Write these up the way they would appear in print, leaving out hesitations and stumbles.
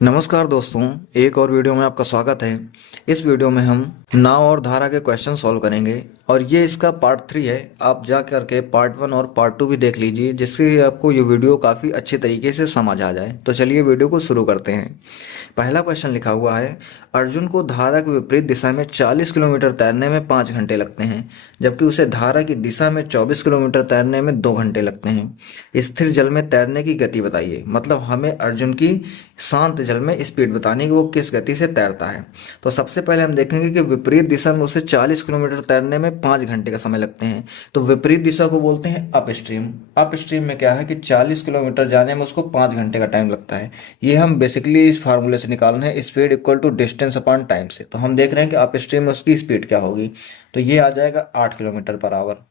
नमस्कार दोस्तों, एक और वीडियो में आपका स्वागत है। इस वीडियो में हम नाव और धारा के क्वेश्चन सॉल्व करेंगे और ये इसका पार्ट 3 है। आप जा करके पार्ट 1 और पार्ट 2 भी देख लीजिए, जिससे आपको ये वीडियो काफ़ी अच्छे तरीके से समझ आ जाए। तो चलिए वीडियो को शुरू करते हैं। पहला क्वेश्चन लिखा हुआ है, अर्जुन को धारा के विपरीत दिशा में 40 किलोमीटर तैरने में 5 घंटे लगते हैं, जबकि उसे धारा की दिशा में 24 किलोमीटर तैरने में 2 घंटे लगते हैं। स्थिर जल में तैरने की गति बताइए। मतलब हमें अर्जुन की शांत जल में स्पीड बतानी है कि वो किस गति से तैरता है। तो सबसे पहले हम देखेंगे कि विपरीत दिशा में उसे 40 किलोमीटर तैरने में 5 घंटे का समय लगते हैं। तो विपरीत दिशा को बोलते हैं अप स्ट्रीम। अप स्ट्रीम में क्या है कि 40 किलोमीटर जाने में उसको 5 घंटे का टाइम लगता है। ये हम बेसिकली इस फार्मूले से निकाल रहे हैं, speed equal to distance upon time से। तो हम देख रहे हैं कि अप स्ट्रीम में उसकी स्पीड क्या होगी। तो ये आ जाएगा 8 किलोमीटर पर आवर।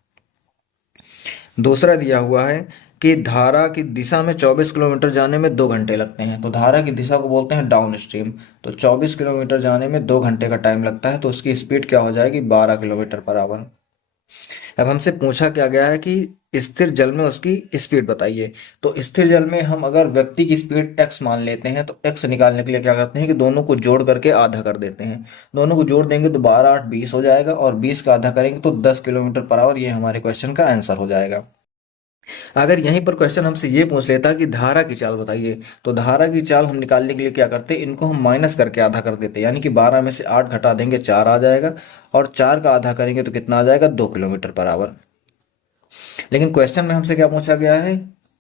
दूसरा दिया हुआ है कि धारा की दिशा में 24 किलोमीटर जाने में 2 घंटे लगते हैं। तो धारा की दिशा को बोलते हैं डाउन स्ट्रीम। तो 24 किलोमीटर जाने में 2 घंटे का टाइम लगता है, तो उसकी स्पीड क्या हो जाएगी, 12 किलोमीटर पर आवर। अब हमसे पूछा क्या गया है कि स्थिर जल में उसकी स्पीड बताइए। तो स्थिर जल में हम अगर व्यक्ति की स्पीड x मान लेते हैं, तो x निकालने के लिए क्या करते हैं कि दोनों को जोड़ करके आधा कर देते हैं। दोनों को जोड़ देंगे तो 12 8 20 हो जाएगा, और 20 का आधा करेंगे तो 10 किलोमीटर पर आवर। ये हमारे क्वेश्चन का आंसर हो जाएगा। अगर यहीं पर क्वेश्चन हमसे ये पूछ लेता कि धारा की चाल बताइए, तो धारा की चाल हम निकालने के लिए क्या करते, इनको हम माइनस करके आधा कर देते। यानी कि 12 में से 8 घटा देंगे, 4 आ जाएगा, और 4 का आधा करेंगे तो कितना आ जाएगा, 2 किलोमीटर पर आवर। लेकिन क्वेश्चन में हमसे क्या पूछा गया है,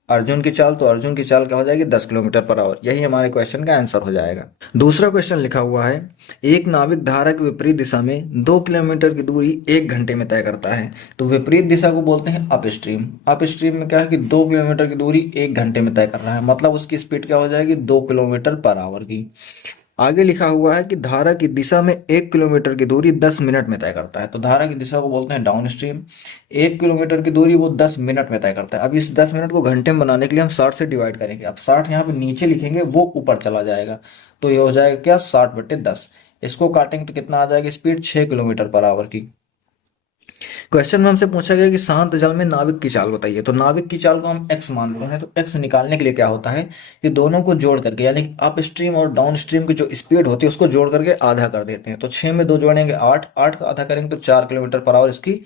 अर्जुन की चाल। तो अर्जुन की चाल क्या हो जाएगी, 10 किलोमीटर पर आवर। यही हमारे क्वेश्चन का आंसर हो जाएगा। दूसरा क्वेश्चन लिखा हुआ है, एक नाविक धारा की विपरीत दिशा में 2 किलोमीटर की दूरी 1 घंटे में तय करता है। तो विपरीत दिशा को बोलते हैं अप स्ट्रीम। अप स्ट्रीम में क्या है कि 2 किलोमीटर की दूरी 1 घंटे में तय कर रहा है, मतलब उसकी स्पीड क्या हो जाएगी, 2 किलोमीटर पर आवर की। आगे लिखा हुआ है कि धारा की दिशा में 1 किलोमीटर की दूरी 10 मिनट में तय करता है। तो धारा की दिशा को बोलते हैं डाउन स्ट्रीम। 1 किलोमीटर की दूरी वो 10 मिनट में तय करता है। अब इस 10 मिनट को घंटे में बनाने के लिए हम 60 से डिवाइड करेंगे। अब 60 यहाँ पे नीचे लिखेंगे, वो ऊपर चला जाएगा। तो ये हो जाएगा क्या, 60/10। इसको काटेंगे तो कितना आ जाएगा स्पीड, 6 किलोमीटर पर आवर की। क्वेश्चन में हमसे पूछा गया कि शांत जल में नाविक की चाल बताइए। तो नाविक की चाल को हम x मान रहे हैं। तो x निकालने के लिए क्या होता है कि दोनों को जोड़ करके, यानी कि अप स्ट्रीम और डाउन स्ट्रीम की जो स्पीड होती है उसको जोड़ करके आधा कर देते हैं। तो 6 में 2 जोड़ेंगे 8, 8 का आधा करेंगे तो 4 किलोमीटर पर आवर इसकी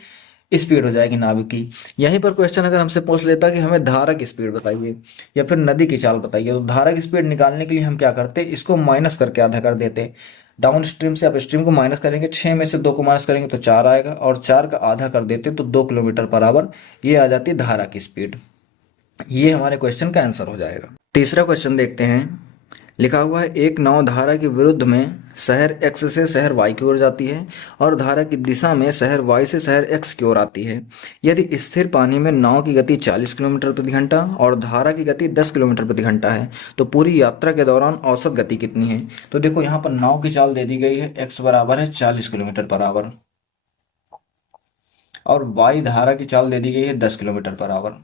स्पीड हो जाएगी नाविक की। यहीं पर क्वेश्चन अगर हमसे पूछ लेता कि हमें धारा की स्पीड बताइए या फिर नदी की चाल बताइए, तो धारा की स्पीड निकालने के लिए हम क्या करते, इसको माइनस करके आधा कर देते। डाउन स्ट्रीम से अप स्ट्रीम को माइनस करेंगे, 6 में से 2 को माइनस करेंगे तो 4 आएगा, और 4 का आधा कर देते तो 2 किलोमीटर पर आवर। ये आ जाती है धारा की स्पीड। ये हमारे क्वेश्चन का आंसर हो जाएगा। तीसरा क्वेश्चन देखते हैं। लिखा हुआ है, एक नाव धारा के विरुद्ध में शहर x से शहर y की ओर जाती है और धारा की दिशा में शहर y से शहर x की ओर आती है। यदि स्थिर पानी में नाव की गति 40 किलोमीटर प्रति घंटा और धारा की गति 10 किलोमीटर प्रति घंटा है, तो पूरी यात्रा के दौरान औसत गति कितनी है। तो देखो यहाँ पर नाव की चाल दे दी गई है, x बराबर है 40 किलोमीटर पर आवर, और y धारा की चाल दे दी गई है 10 किलोमीटर पर आवर।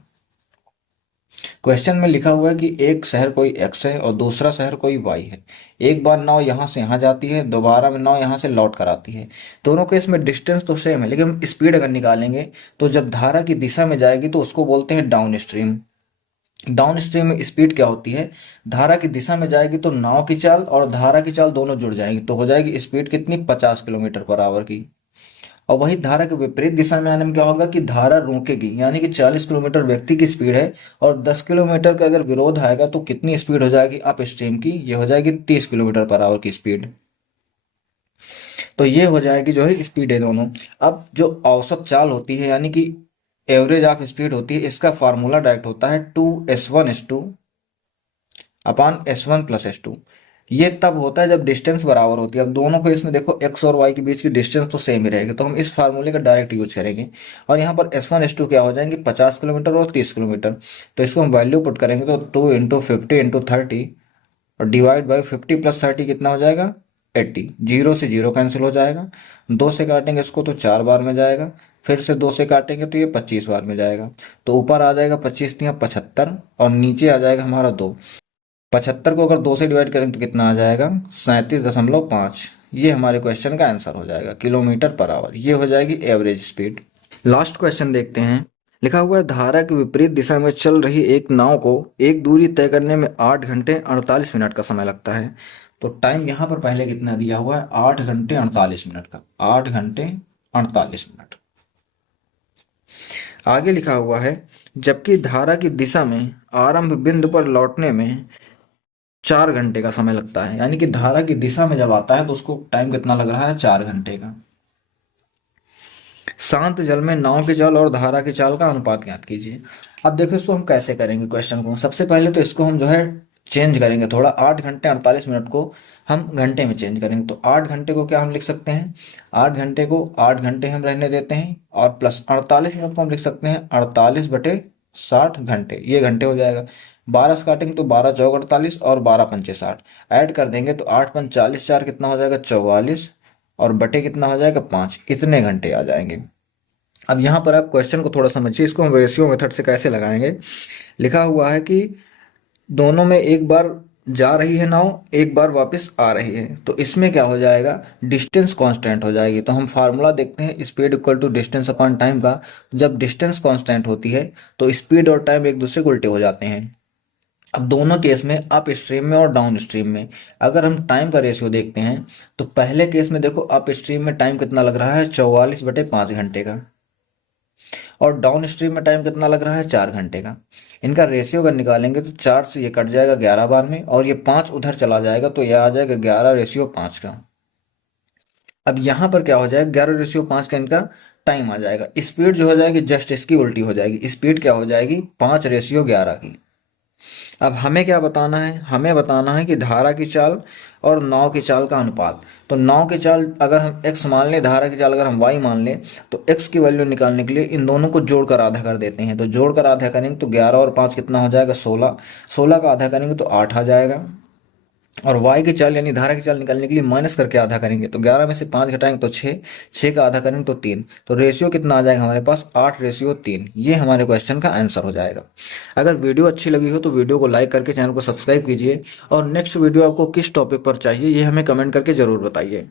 क्वेश्चन में लिखा हुआ है कि एक शहर कोई x है और दूसरा शहर कोई y है। एक बार नाव यहाँ से यहाँ जाती है, दोबारा में नाव यहाँ से लौट कर आती है। दोनों केस में डिस्टेंस तो सेम है, लेकिन हम स्पीड अगर निकालेंगे तो जब धारा की दिशा में जाएगी तो उसको बोलते हैं डाउन स्ट्रीम। डाउन स्ट्रीम में स्पीड क्या होती है, धारा की दिशा में जाएगी तो नाव की चाल और धारा की चाल दोनों जुड़ जाएगी, तो हो जाएगी स्पीड कितनी, 50 किलोमीटर पर आवर की। और वही धारा के विपरीत दिशा में आने में क्या होगा कि धारा रोकेगी, यानी कि 40 किलोमीटर व्यक्ति की स्पीड है और 10 किलोमीटर का अगर विरोध आएगा तो कितनी स्पीड हो जाएगी अप स्ट्रीम की, ये हो जाएगी 30 किलोमीटर पर आवर की स्पीड। तो ये हो जाएगी जो है स्पीड है दोनों। अब जो औसत चाल होती है, यानी कि एवरेज ऑफ स्पीड होती है, इसका फार्मूला डायरेक्ट होता है 2s1s2 अपान s1+s2। ये तब होता है जब डिस्टेंस बराबर होती है। अब दोनों को इसमें देखो x और y के बीच की डिस्टेंस तो सेम ही रहेगी, तो हम इस फार्मूले का डायरेक्ट यूज करेंगे। और यहाँ पर s1s2 क्या हो जाएंगे, 50 किलोमीटर और 30 किलोमीटर। तो इसको हम वैल्यू पुट करेंगे तो 2 इंटू 50 इंटू 30 और डिवाइड बाई 50 + 30 कितना हो जाएगा, 80। 0 से 0 कैंसिल हो जाएगा, 2 से काटेंगे इसको तो 4 बार में जाएगा, फिर से 2 से काटेंगे तो ये 25 बार में जाएगा। तो ऊपर आ जाएगा 25 × 75 और नीचे आ जाएगा हमारा 2। 75 को अगर 2 से डिवाइड करें तो कितना आ जाएगा, 37.5। ये हमारे क्वेश्चन का आंसर हो जाएगा किलोमीटर पर आवर। ये हो जाएगी एवरेज स्पीड। लास्ट क्वेश्चन देखते हैं। लिखा हुआ है धारा के विपरीत दिशा में चल रही एक नाव को एक दूरी तय करने में 8 घंटे 48 मिनट का समय लगता है। तो टाइम यहाँ पर पहले कितना दिया हुआ है, 8 घंटे 48 मिनट का, 8 घंटे 48 मिनट। आगे लिखा हुआ है जबकि धारा की दिशा में आरंभ बिंदु पर लौटने में 4 घंटे का समय लगता है, यानी कि धारा की दिशा में जब आता है तो उसको टाइम कितना लग रहा है, 4 घंटे का। शांत जल में नाव की चाल और धारा की चाल का अनुपात ज्ञात कीजिए। अब देखो इसको हम कैसे करेंगे क्वेश्चन को। सबसे पहले तो इसको हम जो है चेंज करेंगे थोड़ा, 8 घंटे 48 मिनट को हम घंटे में चेंज करेंगे। तो 8 घंटे को क्या हम लिख सकते हैं, 8 घंटे को 8 घंटे हम रहने देते हैं, और प्लस 48 मिनट को हम लिख सकते हैं 48/60 घंटे, ये घंटे हो जाएगा। 12 से काटेंगे तो 12 चौक 48 और 12 पंचे 60, ऐड कर देंगे तो 8 5 40, 4 कितना हो जाएगा 44, और बटे कितना हो जाएगा 5, इतने घंटे आ जाएंगे। अब यहाँ पर आप क्वेश्चन को थोड़ा समझिए, इसको हम रेशियो मेथड से कैसे लगाएंगे। लिखा हुआ है कि दोनों में एक बार जा रही है नाव, एक बार वापस आ रही है, तो इसमें क्या हो जाएगा, डिस्टेंस कांस्टेंट हो जाएगी। तो हम फार्मूला देखते हैं speed equal to distance upon time का। जब डिस्टेंस कांस्टेंट होती है तो स्पीड और टाइम एक दूसरे को उल्टे हो जाते हैं। अब दोनों केस में, अप स्ट्रीम में और डाउन स्ट्रीम में, अगर हम टाइम का रेशियो देखते हैं तो पहले केस में देखो अप स्ट्रीम में टाइम कितना लग रहा है, 44/5 घंटे का, और डाउन स्ट्रीम में टाइम कितना लग रहा है, 4 घंटे का। इनका रेशियो अगर निकालेंगे तो 4 से ये कट जाएगा 11 बार में, और ये 5 उधर चला जाएगा तो यह आ जाएगा 11/5 का। अब यहाँ पर क्या हो जाएगा, 11/5 का इनका टाइम आ जाएगा। स्पीड जो हो जाएगी जस्ट इसकी उल्टी हो जाएगी, स्पीड क्या हो जाएगी 5/11 की। अब हमें क्या बताना है, हमें बताना है कि धारा की चाल और नाव की चाल का अनुपात। तो नाव की चाल अगर हम x मान लें, धारा की चाल अगर हम y मान लें, तो x की वैल्यू निकालने के लिए इन दोनों को जोड़कर आधा कर देते हैं। तो जोड़कर आधा करेंगे तो 11 और 5 कितना हो जाएगा 16, 16 का आधा करेंगे तो 8 आ जाएगा। और y की चाल यानी धारा की चाल निकालने के लिए माइनस करके आधा करेंगे तो 11 में से 5 घटाएंगे तो 6, 6 का आधा करेंगे तो 3। तो रेशियो कितना आ जाएगा हमारे पास, 8/3। ये हमारे क्वेश्चन का आंसर हो जाएगा। अगर वीडियो अच्छी लगी हो तो वीडियो को लाइक करके चैनल को सब्सक्राइब कीजिए, और नेक्स्ट वीडियो आपको किस टॉपिक पर चाहिए ये हमें कमेंट करके ज़रूर बताइए।